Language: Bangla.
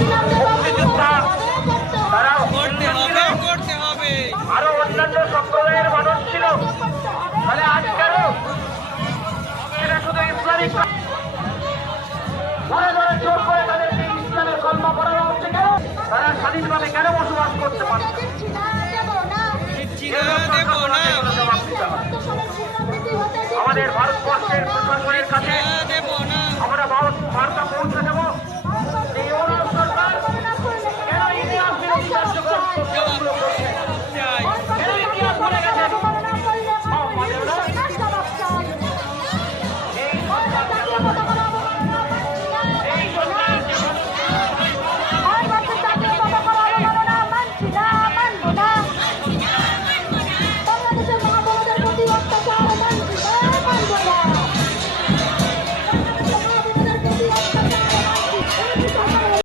মুক্তিযোদ্ধা, তারা আরো অন্যান্য সম্প্রদায়ের মানুষ ছিল, তাহলে আজকেরও সেটা শুধু ইসলামিক ধরে ধরে জোর করে তাদেরকে ইসলামের কলমা পড়ানো হচ্ছে কেন? তারা স্বাধীনভাবে কেন বসবাস করতে পারে? আমাদের ভারতবর্ষের প্রশাসনের কাছে আমরা বার্তা পৌঁছে